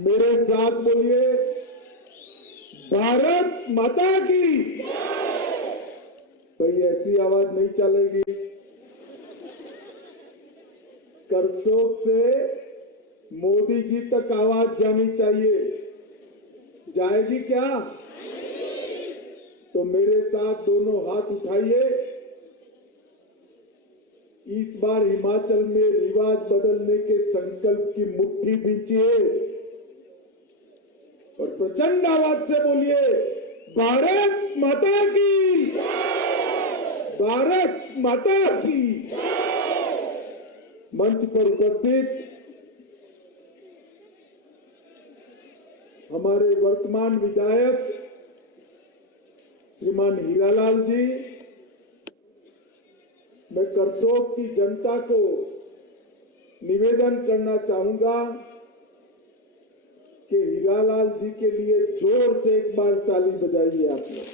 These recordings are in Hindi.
मेरे साथ बोलिए, भारत माता की। भाई ऐसी आवाज नहीं चलेगी। करसोग से मोदी जी तक आवाज जानी चाहिए। जाएगी क्या? तो मेरे साथ दोनों हाथ उठाइए। इस बार हिमाचल में रिवाज बदलने के संकल्प की मुट्ठी बींचिए और प्रचंड आवाज से बोलिए, भारत माता की, भारत माता की। मंच पर उपस्थित हमारे वर्तमान विधायक श्रीमान हीरालाल जी, मैं करसोग की जनता को निवेदन करना चाहूंगा कि हीरालाल जी के लिए जोर से एक बार ताली बजाइए आप लोग,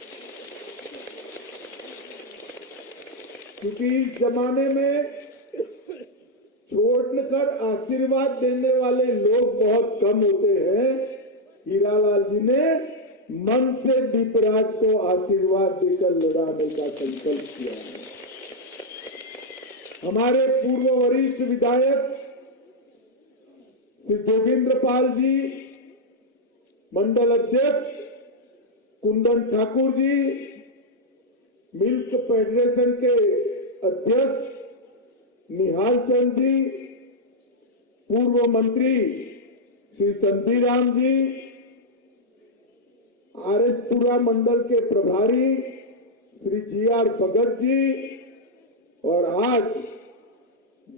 क्योंकि इस जमाने में छोड़कर आशीर्वाद देने वाले लोग बहुत कम होते हैं। हीरालाल जी ने मन से दीपराज को आशीर्वाद देकर लड़ाने का संकल्प किया है। हमारे पूर्व वरिष्ठ विधायक श्री जोगेंद्र पाल जी, मंडल अध्यक्ष कुंदन ठाकुर जी, मिल्क फेडरेशन के अध्यक्ष निहाल चंद जी, पूर्व मंत्री श्री संधी राम जी, आरएसपुरा मंडल के प्रभारी श्री जीआर भगत जी, और आज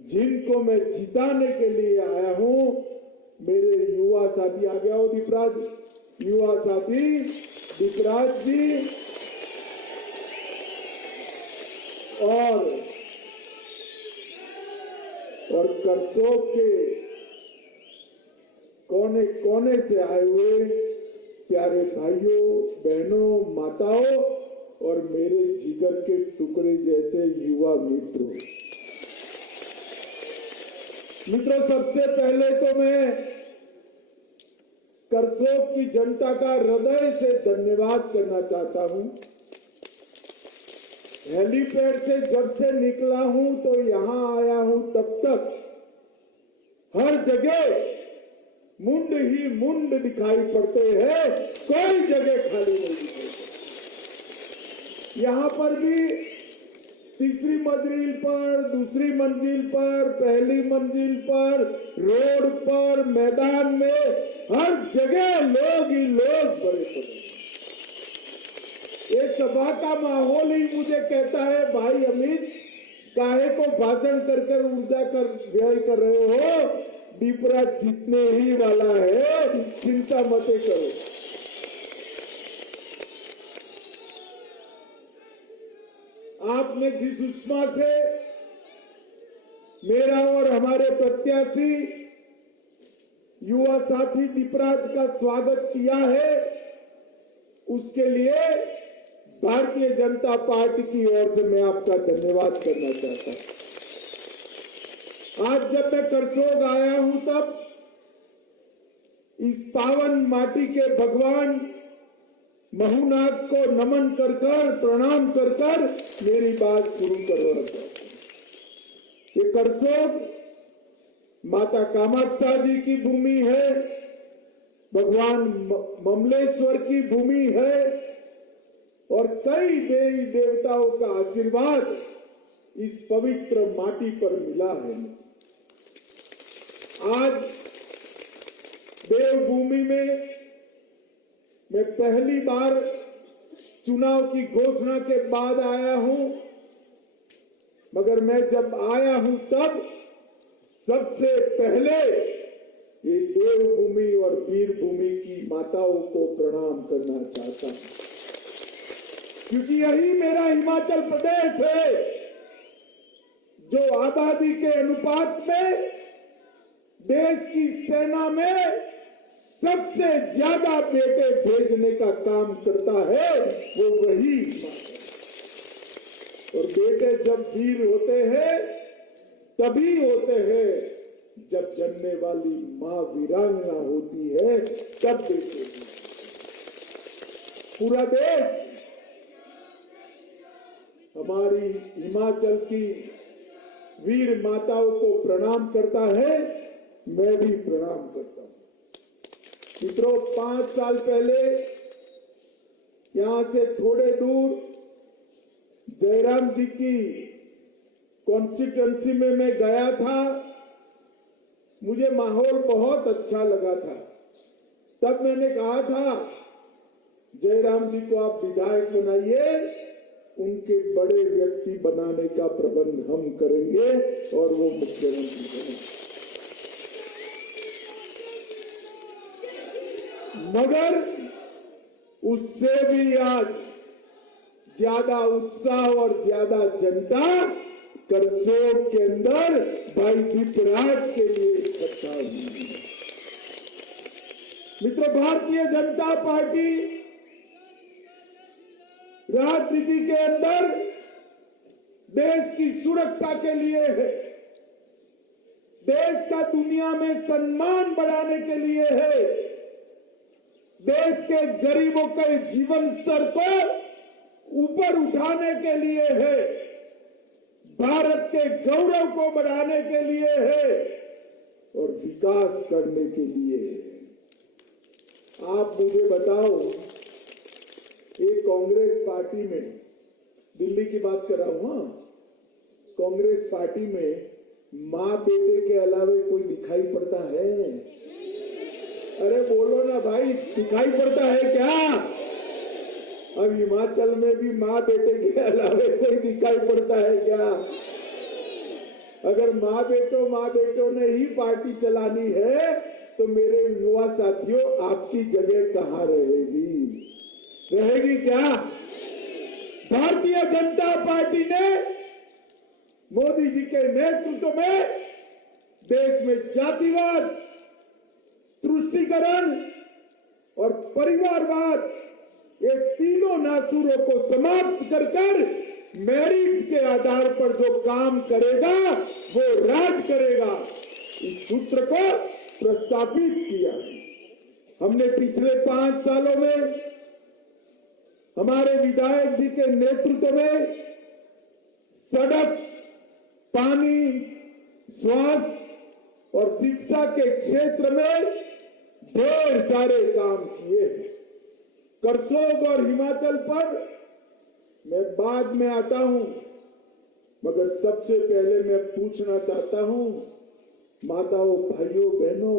जिनको मैं जिताने के लिए आया हूं, मेरे युवा साथी, आ गया हो दीपराज, युवा साथी दीपराज जी और करसोग के कोने कोने से आए हुए प्यारे भाइयों, बहनों, माताओं और मेरे जिगर के टुकड़े जैसे युवा मित्रों, सबसे पहले तो मैं करसोग की जनता का हृदय से धन्यवाद करना चाहता हूं। हेलीपैड से जब से निकला हूं तो यहां आया हूं, तब तक हर जगह मुंड ही मुंड दिखाई पड़ते हैं, कोई जगह खाली नहीं दिखाई। यहां पर भी तीसरी मंजिल पर, दूसरी मंजिल पर, पहली मंजिल पर, रोड पर, मैदान में, हर जगह लोग ही लोग भरे पड़े। ये सभा का माहौल ही मुझे कहता है, भाई अमित, काहे को भाषण कर ऊर्जा कर व्यय कर रहे हो, दीपराज जीतने ही वाला है, चिंता मत करो। आपने जिस उष्मा से मेरा और हमारे प्रत्याशी युवा साथी दीपराज का स्वागत किया है, उसके लिए भारतीय जनता पार्टी की ओर से मैं आपका धन्यवाद करना चाहता हूं। आज जब मैं करसोग आया हूं, तब इस पावन माटी के भगवान महुनाग को नमन कर प्रणाम कर मेरी बात शुरू कर रहा था। ये करसोग माता कामाक्षा जी की भूमि है, भगवान ममलेश्वर की भूमि है और कई देवी देवताओं का आशीर्वाद इस पवित्र माटी पर मिला है। आज देवभूमि में मैं पहली बार चुनाव की घोषणा के बाद आया हूं, मगर मैं जब आया हूं तब सबसे पहले ये देवभूमि और वीर भूमि की माताओं को प्रणाम करना चाहता हूं, क्योंकि यही मेरा हिमाचल प्रदेश है जो आबादी के अनुपात में देश की सेना में सबसे ज्यादा बेटे भेजने का काम करता है, वो वही और बेटे जब वीर होते हैं तभी होते हैं जब जन्मने वाली मां वीरांगना होती है तब देते हैं। पूरा देश हमारी हिमाचल की वीर माताओं को प्रणाम करता है, मैं भी प्रणाम करता हूं। मित्रों, 5 साल पहले यहां से थोड़े दूर जयराम जी की कॉन्स्टिट्यूएंसी में मैं गया था। मुझे माहौल बहुत अच्छा लगा था। तब मैंने कहा था, जयराम जी को आप विधायक बनाइए, उनके बड़े व्यक्ति बनाने का प्रबंध हम करेंगे और वो मुख्यमंत्री बनेंगे। मगर उससे भी आज ज्यादा उत्साह और ज्यादा जनता करसोग के अंदर भाई दीपराज के लिए इकट्ठा हुई। मित्रों, भारतीय जनता पार्टी राजनीति के अंदर देश की सुरक्षा के लिए है, देश का दुनिया में सम्मान बढ़ाने के लिए है, देश के गरीबों के जीवन स्तर को ऊपर उठाने के लिए है, भारत के गौरव को बढ़ाने के लिए है और विकास करने के लिए है। आप मुझे बताओ, एक कांग्रेस पार्टी में, दिल्ली की बात कर रहा हूं, कांग्रेस पार्टी में मां बेटे के अलावे कोई दिखाई पड़ता है? अरे बोलो ना भाई, दिखाई पड़ता है क्या? अब हिमाचल में भी मां बेटे के अलावे कोई दिखाई पड़ता है क्या? अगर मां बेटों ने ही पार्टी चलानी है तो मेरे युवा साथियों, आपकी जगह कहां रहेगी? रहेगी क्या? भारतीय जनता पार्टी ने मोदी जी के नेतृत्व में देश में जातिवाद, तुष्टीकरण और परिवारवाद, ये तीनों नासूरों को समाप्त कर मेरिट के आधार पर जो काम करेगा वो राज करेगा, इस सूत्र को प्रस्तावित किया। हमने पिछले 5 सालों में हमारे विधायक जी के नेतृत्व में सड़क, पानी, स्वास्थ्य और शिक्षा के क्षेत्र में ढेर सारे काम किए। करसोग और हिमाचल पर मैं बाद में आता हूं, मगर सबसे पहले मैं पूछना चाहता हूं, माताओं, भाइयों, बहनों,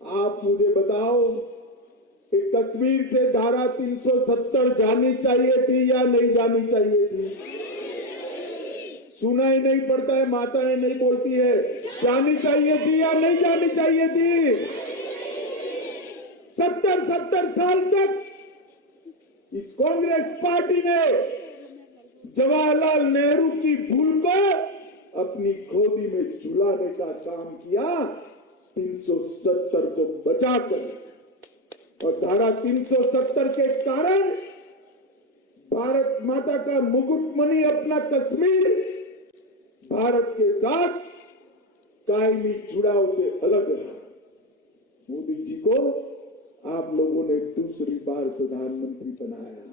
आप मुझे बताओ कि कश्मीर से धारा 370 जानी चाहिए थी या नहीं जानी चाहिए थी? सुना ही नहीं पड़ता है, माताएं नहीं बोलती है, जानी चाहिए थी या नहीं जानी चाहिए थी? 70 साल तक इस कांग्रेस पार्टी ने जवाहरलाल नेहरू की भूल को अपनी गोदी में झुलाने का काम किया, 370 को बचाकर। और धारा 370 के कारण भारत माता का मुकुटमणि अपना कश्मीर भारत के साथ कायमी जुड़ाव से अलग रहा। मोदी जी को आप लोगों ने दूसरी बार प्रधानमंत्री बनाया।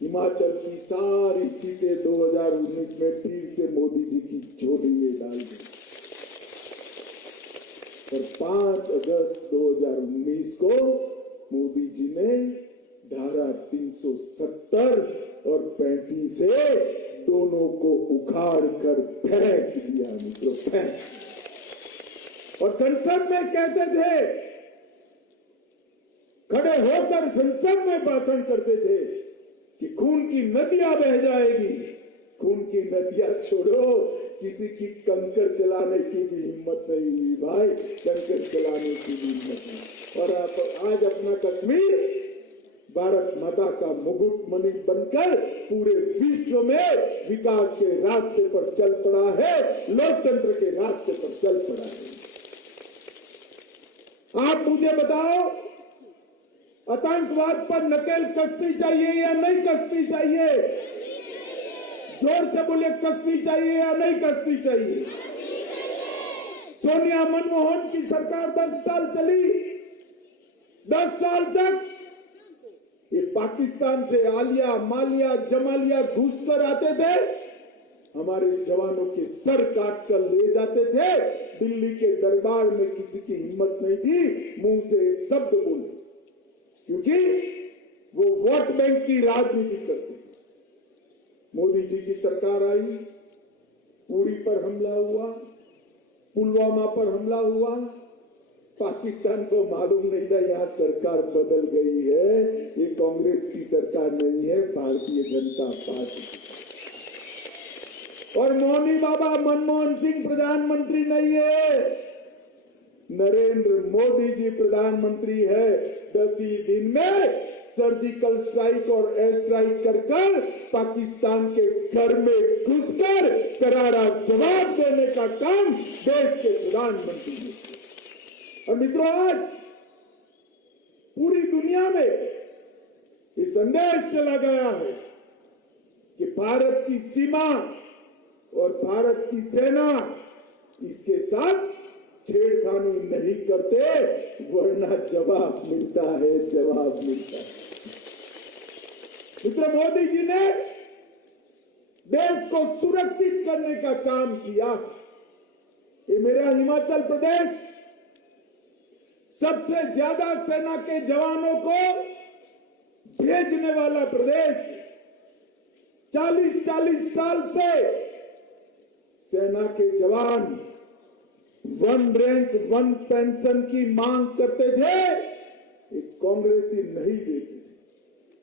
हिमाचल की सारी सीटें 2019 में फिर से मोदी जी की झोली में डाल दी और 5 अगस्त 2019 को मोदी जी ने धारा 370 और 35 से दोनों को उखाड़ कर फेंक दिया। मित्रों, फेंक। और संसद में कहते थे, खड़े होकर संसद में भाषण करते थे कि खून की नदियां बह जाएगी। खून की नदियां छोड़ो, किसी की कंकर चलाने की भी हिम्मत नहीं हुई भाई, कंकर चलाने की भी हिम्मत नहीं। और आज अपना कश्मीर भारत माता का मुकुटमणि बनकर पूरे विश्व में विकास के रास्ते पर चल पड़ा है, लोकतंत्र के रास्ते पर चल पड़ा है। आप मुझे बताओ, आतंकवाद पर नकेल कसनी चाहिए या नहीं कसनी चाहिए? जोर से बोले, कसनी चाहिए या नहीं कसनी चाहिए? सोनिया मनमोहन की सरकार 10 साल चली। 10 साल तक ये पाकिस्तान से आलिया, मालिया, जमालिया घुस कर आते थे, हमारे जवानों के सर काट कर ले जाते थे। दिल्ली के दरबार में किसी की हिम्मत नहीं थी मुंह से एक शब्द बोले, क्योंकि वो वोट बैंक की राजनीति करते थे। मोदी जी की सरकार आई, उड़ी पर हमला हुआ, पुलवामा पर हमला हुआ, पाकिस्तान को मालूम नहीं था यहां सरकार बदल गई है, ये कांग्रेस की सरकार नहीं है, भारतीय जनता पार्टी। और मोहनी बाबा मनमोहन सिंह प्रधानमंत्री नहीं है, नरेंद्र मोदी जी प्रधानमंत्री है। 10 ही दिन में सर्जिकल स्ट्राइक और एयर स्ट्राइक कर पाकिस्तान के घर में घुसकर करारा जवाब देने का काम देश के प्रधानमंत्री ने। और मित्रों, आज पूरी दुनिया में ये संदेश चला गया है कि भारत की सीमा और भारत की सेना इसके साथ छेड़खानी नहीं करते, वरना जवाब मिलता है, जवाब मिलता है। मित्र, मोदी जी ने देश को सुरक्षित करने का काम किया। ये मेरा हिमाचल प्रदेश सबसे ज्यादा सेना के जवानों को भेजने वाला प्रदेश। 40-40 साल से सेना के जवान 1 रैंक 1 पेंशन की मांग करते थे, एक कांग्रेसी नहीं देते।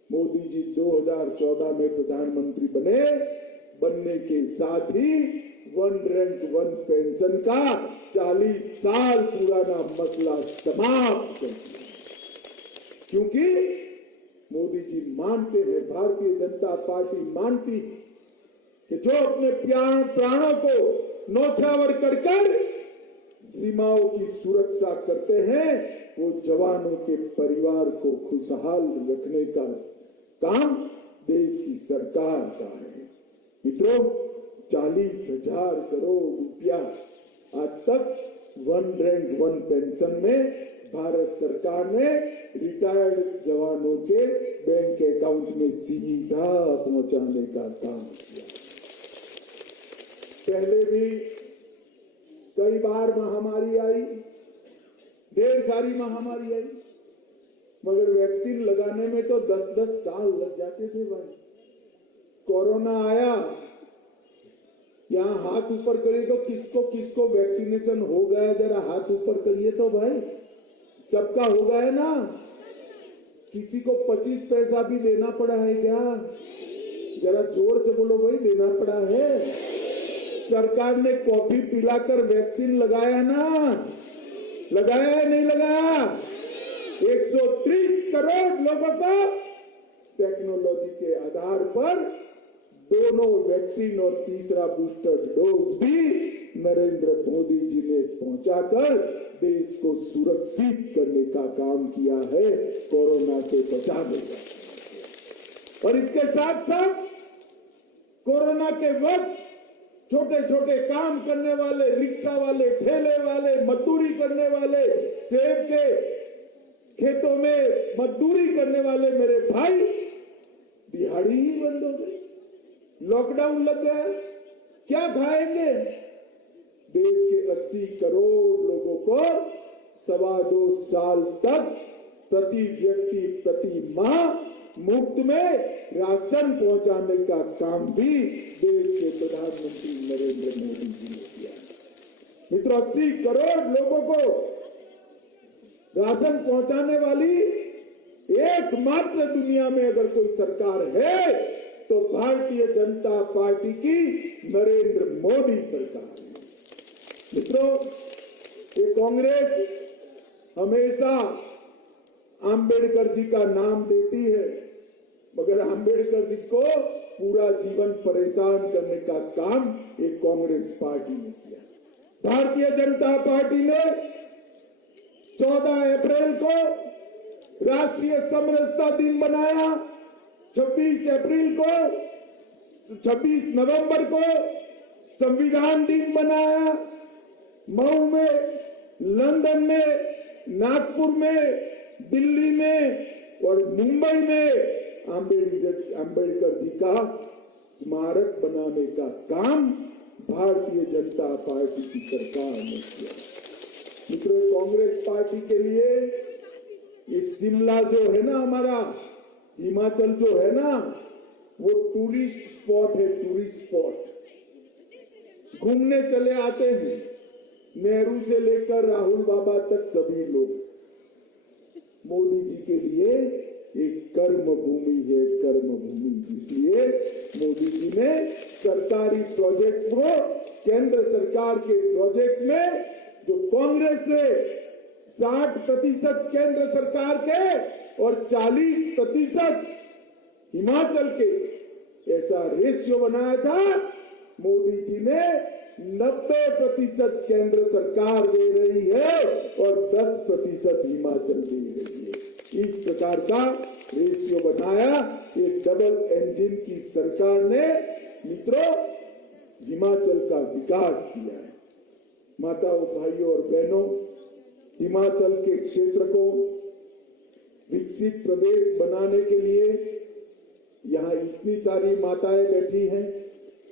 मोदी जी 2014 में प्रधानमंत्री बनने के साथ ही 1 रैंक 1 पेंशन का 40 साल पुराना मसला समाप्त कर दिया। क्योंकि मोदी जी मानते हैं, भारतीय जनता पार्टी मानती है कि जो अपने प्राणों को न्यौछावर कर सीमाओं की सुरक्षा करते हैं, वो जवानों के परिवार को खुशहाल रखने का काम देश की सरकार का है। मित्रों, 40,000 करोड़ रुपया आज तक 1 रैंक 1 पेंशन में भारत सरकार ने रिटायर्ड जवानों के बैंक अकाउंट में सीधा पहुंचाने का काम किया। पहले भी कई बार महामारी आई, ढेर सारी महामारी आई, मगर वैक्सीन लगाने में तो 10-10 साल लग जाते थे भाई। कोरोना आया, यहां हाथ ऊपर करिए तो किसको किसको वैक्सीनेशन हो गया, जरा हाथ ऊपर करिए तो भाई। सबका हो गया ना? किसी को 25 पैसा भी देना पड़ा है क्या? जरा जोर से बोलो भाई, देना पड़ा है? सरकार ने कॉफी पिलाकर वैक्सीन लगाया ना? लगाया है नहीं लगाया? 130 करोड़ लोगों को टेक्नोलॉजी के आधार पर दोनों वैक्सीन और तीसरा बूस्टर डोज भी नरेंद्र मोदी जी ने पहुंचाकर देश को सुरक्षित करने का काम किया है, कोरोना से बचाने का। और इसके साथ साथ कोरोना के वक्त छोटे छोटे काम करने वाले, रिक्शा वाले, ठेले वाले, मजदूरी करने वाले, सेब के खेतों में मजदूरी करने वाले मेरे भाई, दिहाड़ी ही बंद हो गई, लॉकडाउन लग गया, क्या खाएंगे? देश के 80 करोड़ लोगों को 2.25 साल तक प्रति व्यक्ति प्रति माह मुफ्त में राशन पहुंचाने का काम भी देश के प्रधानमंत्री नरेंद्र मोदी जी ने किया। मित्रों, 80 करोड़ लोगों को राशन पहुंचाने वाली एकमात्र दुनिया में अगर कोई सरकार है तो भारतीय जनता पार्टी की नरेंद्र मोदी सरकार है। मित्रों, ये कांग्रेस हमेशा आंबेडकर जी का नाम देती है, मगर आंबेडकर जी को पूरा जीवन परेशान करने का काम एक कांग्रेस पार्टी ने किया। भारतीय जनता पार्टी ने 14 अप्रैल को राष्ट्रीय समरसता दिन बनाया। 26 अप्रैल को 26 नवंबर को संविधान दिन बनाया। मऊ में, लंदन में, नागपुर में, दिल्ली में और मुंबई में अंबेडकर जी का स्मारक बनाने का काम भारतीय जनता पार्टी की सरकार ने किया। मित्रों, कांग्रेस पार्टी के लिए ये शिमला जो है ना, हमारा हिमाचल जो है ना, वो टूरिस्ट स्पॉट है, टूरिस्ट स्पॉट। घूमने चले आते हैं, नेहरू से लेकर राहुल बाबा तक सभी लोग। मोदी जी के लिए एक कर्म भूमि है, कर्म भूमि। इसलिए मोदी जी ने सरकारी प्रोजेक्ट को, केंद्र सरकार के प्रोजेक्ट में जो कांग्रेस ने 60% केंद्र सरकार के और 40% हिमाचल के ऐसा रेशियो बनाया था, मोदी जी ने 90% केंद्र सरकार दे रही है और 10% हिमाचल दे रही है। इस प्रकार का रेशियो बनाया। एक डबल इंजन की सरकार ने मित्रों हिमाचल का विकास किया है। माताओं, भाइयों और बहनों, हिमाचल के क्षेत्र को विकसित प्रदेश बनाने के लिए यहाँ इतनी सारी माताएं बैठी हैं।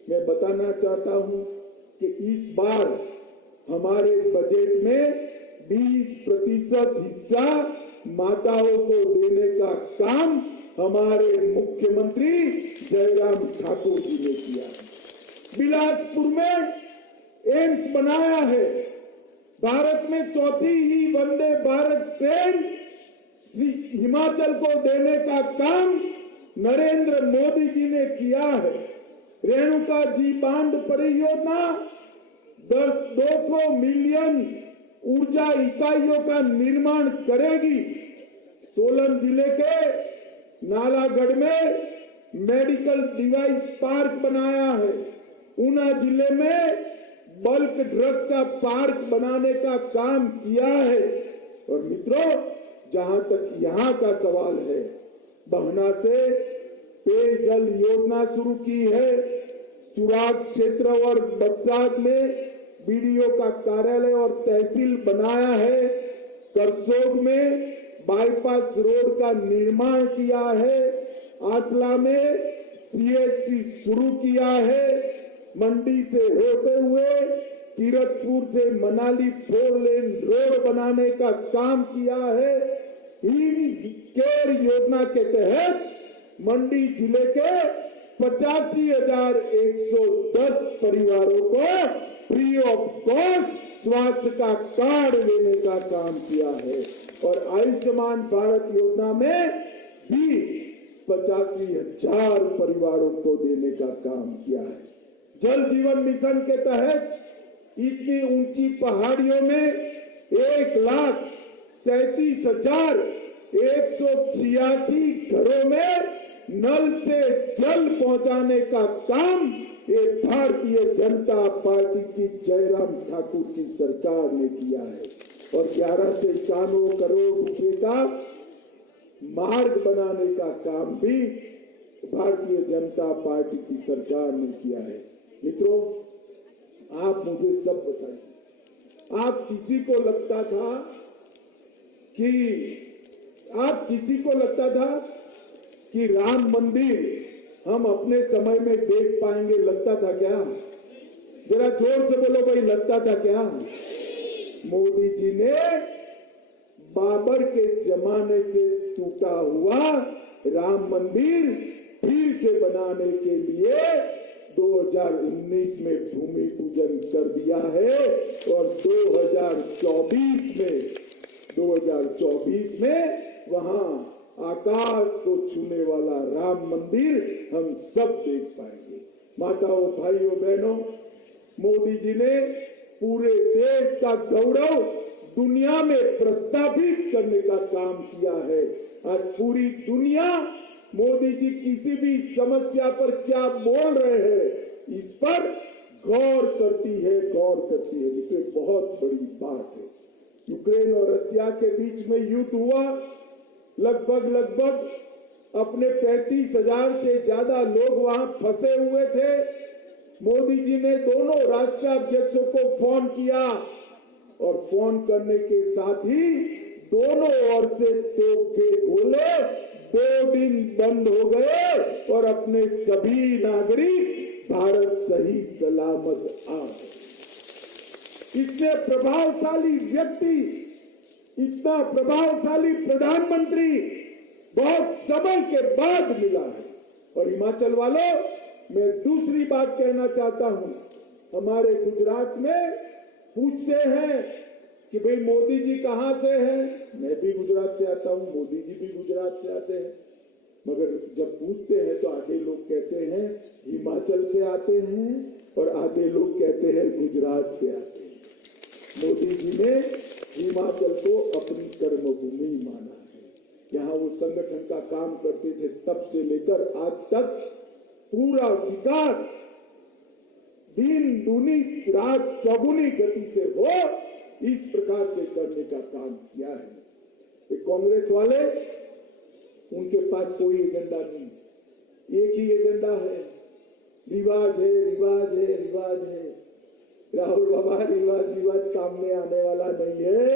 मैं बताना चाहता हूं कि इस बार हमारे बजट में 20% हिस्सा माताओं को देने का काम हमारे मुख्यमंत्री जयराम ठाकुर जी ने किया है। बिलासपुर में एम्स बनाया है। भारत में चौथी ही वंदे भारत ट्रेन हिमाचल को देने का काम नरेंद्र मोदी जी ने किया है। रेणुका जी बांध परियोजना 200 मिलियन ऊर्जा इकाइयों का निर्माण करेगी। सोलन जिले के नालागढ़ में मेडिकल डिवाइस पार्क बनाया है। ऊना जिले में बल्क ड्रग का पार्क बनाने का काम किया है। और मित्रों, जहां तक यहां का सवाल है, बहना से पेयजल योजना शुरू की है। चुराग क्षेत्र और बक्सार में बीडीओ का कार्यालय और तहसील बनाया है। करसोग में बाईपास रोड का निर्माण किया है। आसला में सीएचसी शुरू किया है। मंडी से होते हुए कीरतपुर से मनाली 4 लेन रोड बनाने का काम किया है। हिम केयर योजना के तहत मंडी जिले के 85,110 परिवारों को फ्री ऑफ कॉस्ट स्वास्थ्य का कार्ड देने का काम किया है। और आयुष्मान भारत योजना में भी 85,000 परिवारों को देने का काम किया है। जल जीवन मिशन के तहत इतनी ऊंची पहाड़ियों में 1,37,186 घरों में नल से जल पहुंचाने का काम ये भारतीय जनता पार्टी की जयराम ठाकुर की सरकार ने किया है। और 11 से 91 करोड़ रुपए का मार्ग बनाने का काम भी भारतीय जनता पार्टी की सरकार ने किया है। मित्रों, आप मुझे सब बताइए, आप किसी को लगता था कि राम मंदिर हम अपने समय में देख पाएंगे? लगता था क्या? जरा जोर से बोलो भाई, लगता था क्या? मोदी जी ने बाबर के जमाने से टूटा हुआ राम मंदिर फिर से बनाने के लिए 2019 में भूमि पूजन कर दिया है। और 2024 में वहां आकाश को छूने वाला राम मंदिर हम सब देख पाएंगे। माताओं, भाइयों, बहनों, मोदी जी ने पूरे देश का गौरव दुनिया में प्रस्तावित करने का काम किया है। आज पूरी दुनिया मोदी जी किसी भी समस्या पर क्या बोल रहे हैं, इस पर गौर करती है। ये बहुत बड़ी बात है। यूक्रेन और रशिया के बीच में युद्ध हुआ। लगभग अपने 35,000 से ज्यादा लोग वहां फंसे हुए थे। मोदी जी ने दोनों राष्ट्राध्यक्षों को फोन किया और फोन करने के साथ ही दोनों ओर से तोप के गोले 2 दिन बंद हो गए और अपने सभी नागरिक भारत सही सलामत आ गए। इतने प्रभावशाली व्यक्ति, इतना प्रभावशाली प्रधानमंत्री बहुत समय के बाद मिला है। और हिमाचल वालों, मैं दूसरी बात कहना चाहता हूं। हमारे गुजरात में पूछते हैं कि भाई मोदी जी कहां से हैं? मैं भी गुजरात से आता हूं, मोदी जी भी गुजरात से आते हैं। मगर जब पूछते हैं तो आधे लोग कहते हैं हिमाचल से आते हैं और आधे लोग कहते हैं गुजरात से आते हैं। मोदी जी ने हिमाचल को अपनी कर्मभूमि माना है। यहाँ वो संगठन का काम करते थे, तब से लेकर आज तक पूरा विकास दिन दूनी रात चौगुनी गति से हो, इस प्रकार से करने का काम किया है। ये कांग्रेस वाले, उनके पास कोई एजेंडा नहीं, एक ही एजेंडा है, रिवाज है, रिवाज है, रिवाज है। राहुल बाबा, रिवाज काम में आने वाला नहीं है।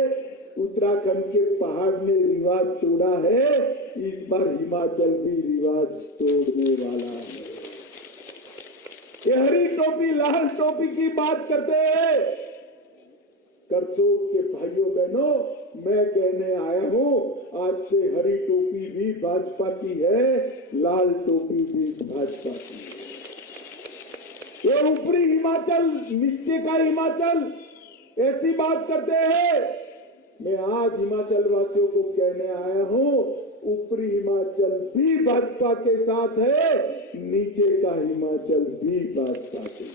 उत्तराखंड के पहाड़ ने रिवाज तोड़ा है, इस बार हिमाचल भी रिवाज तोड़ने वाला है। ये हरी टोपी लाल टोपी की बात करते हैं। करसोग के भाइयों बहनों, मैं कहने आया हूं, आज से हरी टोपी भी भाजपा की है, लाल टोपी भी भाजपा की है। ये ऊपरी हिमाचल, नीचे का हिमाचल, ऐसी बात करते हैं। मैं आज हिमाचल वासियों को कहने आया हूं, ऊपरी हिमाचल भी भाजपा के साथ है, नीचे का हिमाचल भी भाजपा के।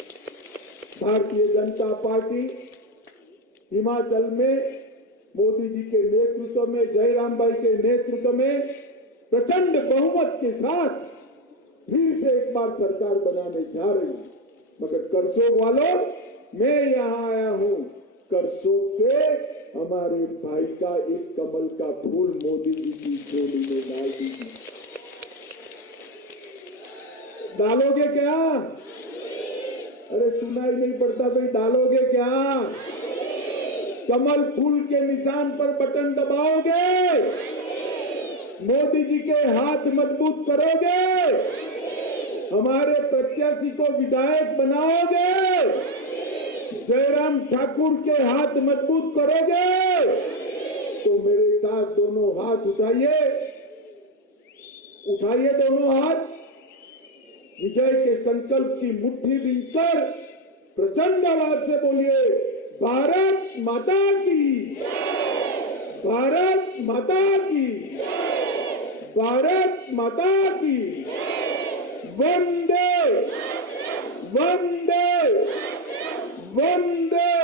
भारतीय जनता पार्टी हिमाचल में मोदी जी के नेतृत्व में, जयराम भाई के नेतृत्व में प्रचंड बहुमत के साथ फिर से एक बार सरकार बनाने जा रही है। मगर करसोग वालों, मैं यहां आया हूं, करसोग से हमारे भाई का एक कमल का फूल मोदी जी की झोली में डाल दीजिए। डालोगे क्या? अरे सुनाई नहीं पड़ता भाई, डालोगे क्या? कमल फूल के निशान पर बटन दबाओगे? मोदी जी के हाथ मजबूत करोगे? हमारे प्रत्याशी को विधायक बनाओगे? जयराम ठाकुर के हाथ मजबूत करोगे? तो मेरे साथ दोनों हाथ उठाइए, उठाइए दोनों हाथ, विजय के संकल्प की मुट्ठी बींचकर प्रचंड आवाज से बोलिए, भारत माता की, भारत माता की, भारत माता की, वंदे वंदे वंदे